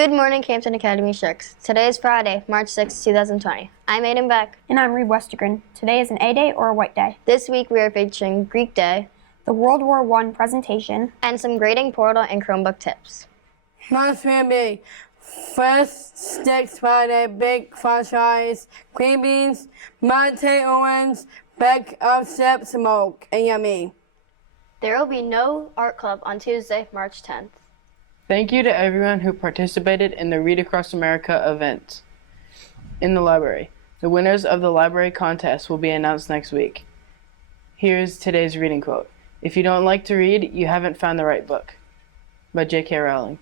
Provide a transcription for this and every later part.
Good morning, Campton Academy Sharks. Today is Friday, March 6, 2020. I'm Aiden Beck. And I'm Reed Westergren. Today is an A Day or a White Day. This week we are featuring Greek Day, the World War I presentation, and some Grading Portal and Chromebook tips. Monster Family, fresh sticks Friday, big french fries, green beans, Monte orange, bag of chip smoke, and yummy. There will be no art club on Tuesday, March 10th. Thank you to everyone who participated in the Read Across America event in the library. The winners of the library contest will be announced next week. Here's today's reading quote. "If you don't like to read, you haven't found the right book," by J.K. Rowling.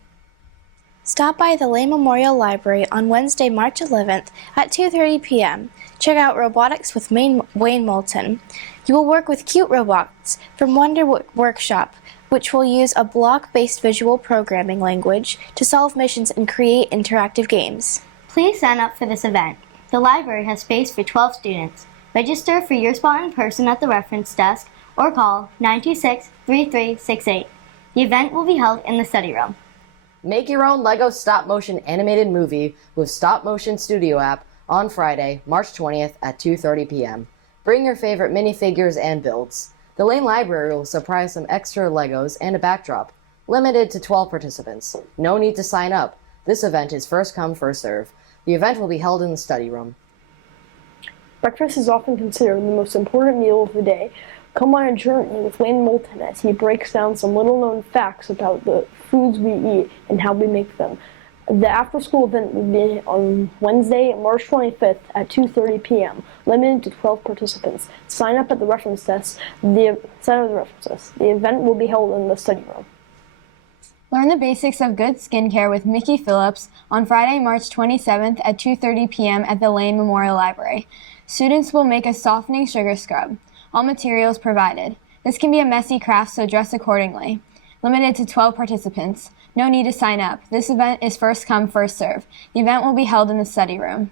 Stop by the Lane Memorial Library on Wednesday, March 11th at 2:30 p.m. Check out Robotics with Wayne Moulton. You will work with cute robots from Wonder Workshop, which will use a block-based visual programming language to solve missions and create interactive games. Please sign up for this event. The library has space for 12 students. Register for your spot in person at the reference desk or call 926-3368. The event will be held in the study room. Make your own LEGO stop-motion animated movie with Stop Motion Studio app on Friday, March 20th at 2:30 p.m. Bring your favorite minifigures and builds. The Lane Library will surprise some extra Legos and a backdrop. Limited to 12 participants. No need to sign up. This event is first come, first serve. The event will be held in the study room. Breakfast is often considered the most important meal of the day. Come on a journey with Wayne Moulton as he breaks down some little-known facts about the foods we eat and how we make them. The after-school event will be on Wednesday, March 25th at 2:30 p.m., limited to 12 participants. Sign up at the reference desk. The event will be held in the study room. Learn the basics of good skincare with Mickey Phillips on Friday, March 27th at 2:30 p.m. at the Lane Memorial Library. Students will make a softening sugar scrub. All materials provided. This can be a messy craft, so dress accordingly. Limited to 12 participants. No need to sign up. This event is first come, first serve. The event will be held in the study room.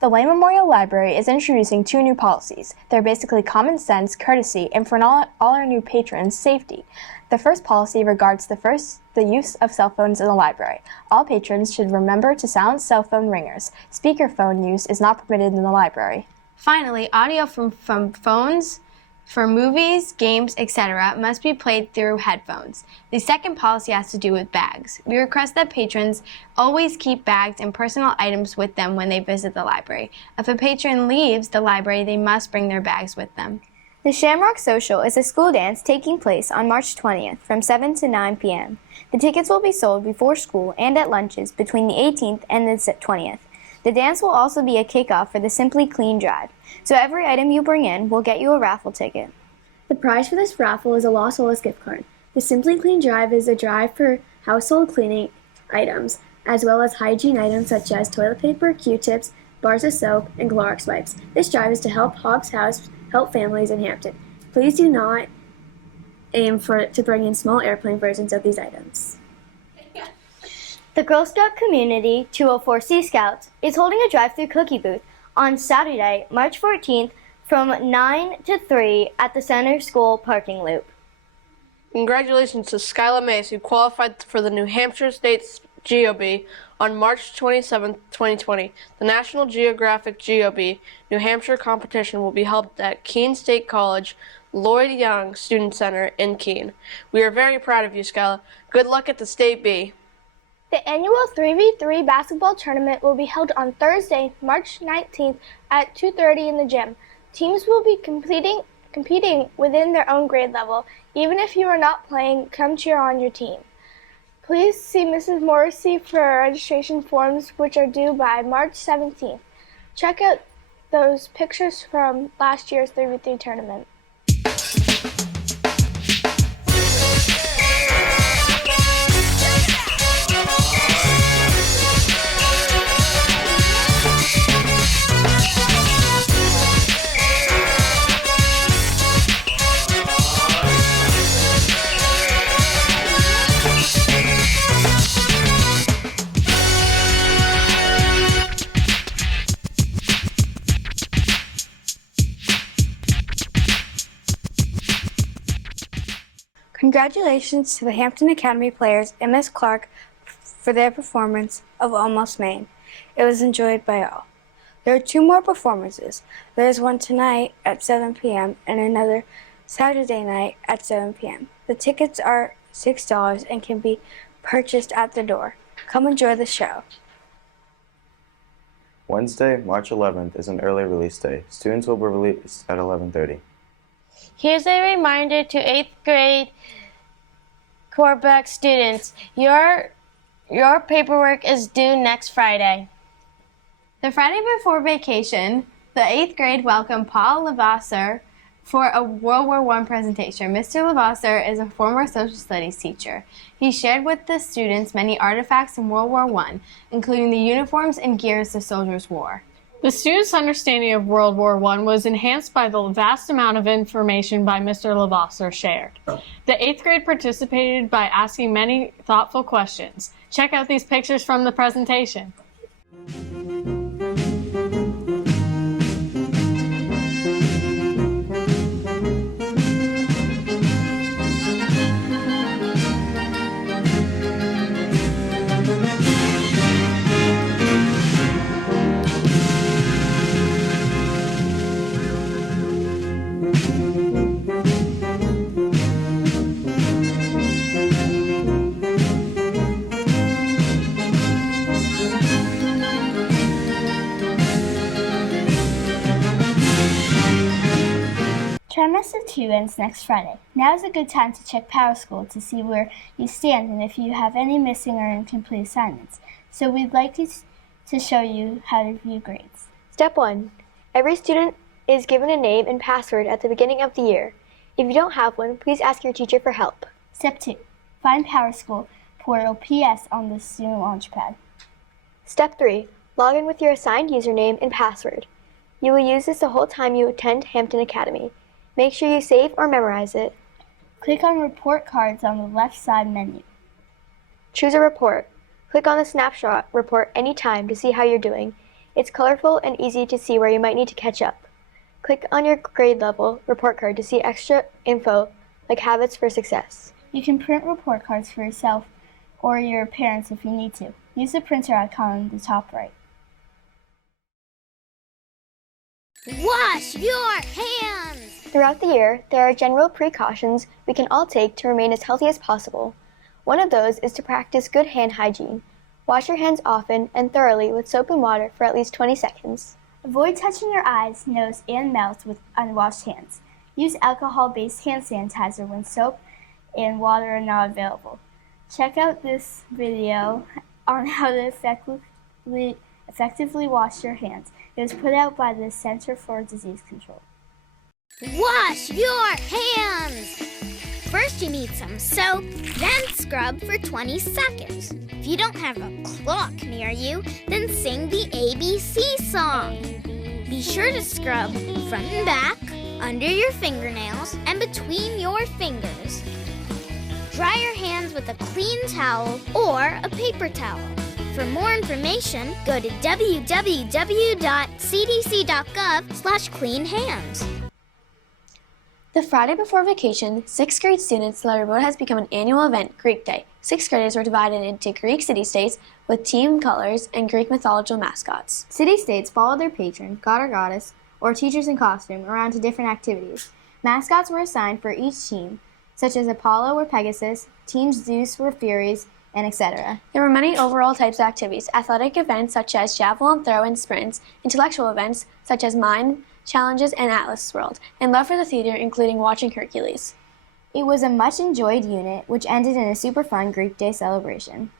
The Lane Memorial Library is introducing 2 new policies. They're basically common sense, courtesy, and for all our new patrons, safety. The first policy regards the use of cell phones in the library. All patrons should remember to silence cell phone ringers. Speakerphone use is not permitted in the library. Finally, audio from phones for movies, games, etc. must be played through headphones. The second policy has to do with bags. We request that patrons always keep bags and personal items with them when they visit the library. If a patron leaves the library, they must bring their bags with them. The Shamrock Social is a school dance taking place on March 20th from 7 to 9 p.m. The tickets will be sold before school and at lunches between the 18th and the 20th. The dance will also be a kickoff for the Simply Clean Drive, so every item you bring in will get you a raffle ticket. The prize for this raffle is a Los Olas gift card. The Simply Clean Drive is a drive for household cleaning items, as well as hygiene items such as toilet paper, Q-tips, bars of soap, and Clorox wipes. This drive is to help Hobbs House help families in Hampton. Please do not aim to bring in small airplane versions of these items. The Girl Scout Community 204 Sea Scouts is holding a drive-thru cookie booth on Saturday, March 14th from 9 to 3 at the Center School parking loop. Congratulations to Skyla Mace, who qualified for the New Hampshire State GeoBee on March 27, 2020. The National Geographic GeoBee New Hampshire competition will be held at Keene State College Lloyd Young Student Center in Keene. We are very proud of you, Skyla. Good luck at the State Bee. The annual 3v3 basketball tournament will be held on Thursday, March 19th at 2:30 in the gym. Teams will be competing within their own grade level. Even if you are not playing, come cheer on your team. Please see Mrs. Morrissey for registration forms, which are due by March 17th. Check out those pictures from last year's 3v3 tournament. Congratulations to the Hampton Academy players Ms. Clark for their performance of Almost Maine. It was enjoyed by all. There are 2 more performances. There is one tonight at 7 p.m. and another Saturday night at 7 p.m. The tickets are $6 and can be purchased at the door. Come enjoy the show. Wednesday, March 11th is an early release day. Students will be released at 11:30. Here's a reminder to 8th grade Chromebook students. Your paperwork is due next Friday. The Friday before vacation, the 8th grade welcomed Paul Levasseur for a World War I presentation. Mr. Levasseur is a former social studies teacher. He shared with the students many artifacts from World War I, including the uniforms and gears the soldiers wore. The students' understanding of World War I was enhanced by the vast amount of information by Mr. Levasseur shared. The 8th grade participated by asking many thoughtful questions. Check out these pictures from the presentation. Trimester 2 ends next Friday. Now is a good time to check Power School to see where you stand and if you have any missing or incomplete assignments. So we'd like to show you how to view grades. Step 1. Every student is given a name and password at the beginning of the year. If you don't have one, please ask your teacher for help. Step 2. Find Power School portal PS on the Student Launchpad. Step 3. Log in with your assigned username and password. You will use this the whole time you attend Hampton Academy. Make sure you save or memorize it. Click on Report Cards on the left side menu. Choose a report. Click on the snapshot report anytime to see how you're doing. It's colorful and easy to see where you might need to catch up. Click on your grade level report card to see extra info like habits for success. You can print report cards for yourself or your parents if you need to. Use the printer icon on the top right. Wash your hands! Throughout the year, there are general precautions we can all take to remain as healthy as possible. One of those is to practice good hand hygiene. Wash your hands often and thoroughly with soap and water for at least 20 seconds. Avoid touching your eyes, nose, and mouth with unwashed hands. Use alcohol-based hand sanitizer when soap and water are not available. Check out this video on how to effectively wash your hands. It was put out by the Center for Disease Control. Wash your hands! First you need some soap, then scrub for 20 seconds. If you don't have a clock near you, then sing the ABC song. Be sure to scrub front and back, under your fingernails, and between your fingers. Dry your hands with a clean towel or a paper towel. For more information, go to www.cdc.gov/cleanhands. The Friday before vacation, 6th grade students learned what has become an annual event, Greek Day. 6th graders were divided into Greek city-states with team colors and Greek mythological mascots. City-states followed their patron, god or goddess, or teachers in costume around to different activities. Mascots were assigned for each team, such as Apollo or Pegasus, Team Zeus were Furies, and etc. There were many overall types of activities, athletic events such as javelin throw and sprints, intellectual events such as mime challenges and Atlas World, and love for the theater including watching Hercules. It was a much enjoyed unit, which ended in a super fun Greek Day celebration.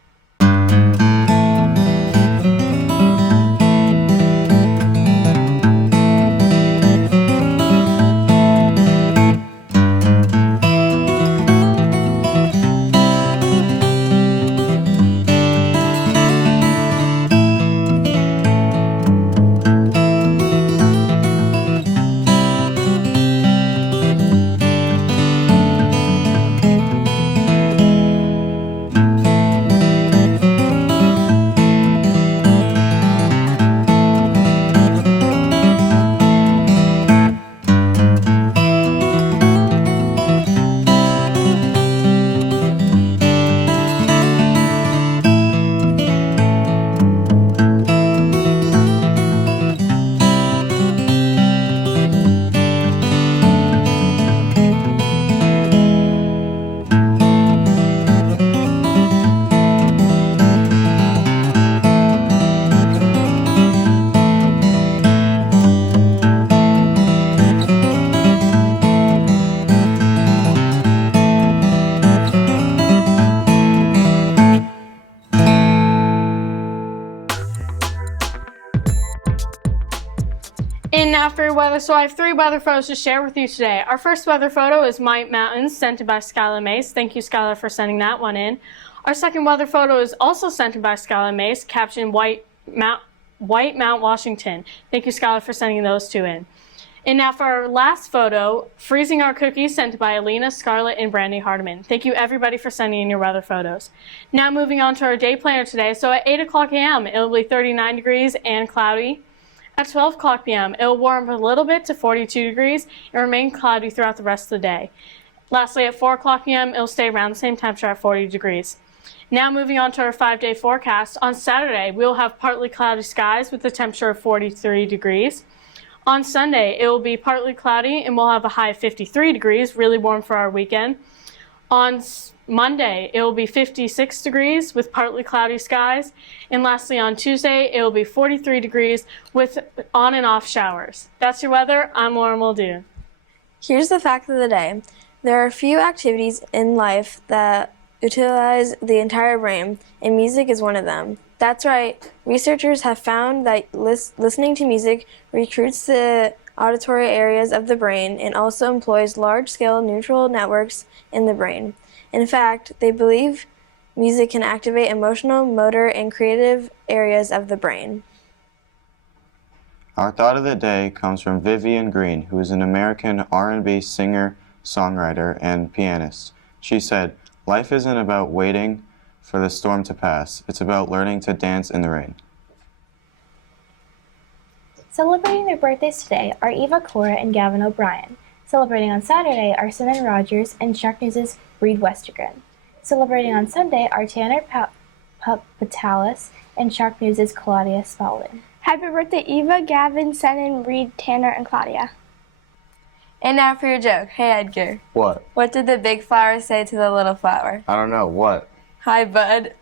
now for your weather. So I have 3 weather photos to share with you today. Our first weather photo is White Mountains, sent in by Skylar Mace. Thank you, Skylar, for sending that one in. Our second weather photo is also sent in by Skylar Mace, captioned White Mount Washington. Thank you, Skylar, for sending those 2 in. And now for our last photo, Freezing Our Cookies, sent by Alina, Scarlett, and Brandy Hardiman. Thank you, everybody, for sending in your weather photos. Now moving on to our day planner today. So at 8 o'clock a.m., it will be 39 degrees and cloudy. At 12 o'clock p.m., it will warm up a little bit to 42 degrees and remain cloudy throughout the rest of the day. Lastly, at 4 o'clock p.m., it will stay around the same temperature at 40 degrees. Now moving on to our 5-day forecast. On Saturday, we will have partly cloudy skies with a temperature of 43 degrees. On Sunday, it will be partly cloudy and we'll have a high of 53 degrees, really warm for our weekend. On Monday, it will be 56 degrees with partly cloudy skies. And lastly, on Tuesday, it will be 43 degrees with on and off showers. That's your weather. I'm Lauren Muldoon. Here's the fact of the day. There are few activities in life that utilize the entire brain, and music is one of them. That's right. Researchers have found that listening to music recruits the auditory areas of the brain and also employs large-scale neural networks in the brain. In fact, they believe music can activate emotional, motor, and creative areas of the brain. Our thought of the day comes from Vivian Green, who is an American R&B singer, songwriter, and pianist. She said, "Life isn't about waiting for the storm to pass. It's about learning to dance in the rain." Celebrating their birthdays today are Eva Cora and Gavin O'Brien. Celebrating on Saturday are Simon Rogers and Shark News' Reed Westergren. Celebrating on Sunday are Tanner Patalis and Shark News' Claudia Spalding. Happy birthday, Eva, Gavin, Senan, Reed, Tanner, and Claudia. And now for your joke. Hey, Edgar. What? What did the big flower say to the little flower? I don't know. What? Hi, bud.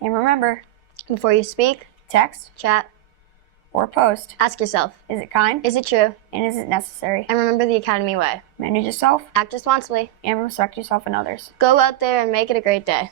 And remember, Before you speak, text, chat, or post. ask yourself, Is it kind? is it true? And is it necessary? And remember the Academy way. Manage yourself Act responsibly. and respect yourself and others. Go out there and make it a great day.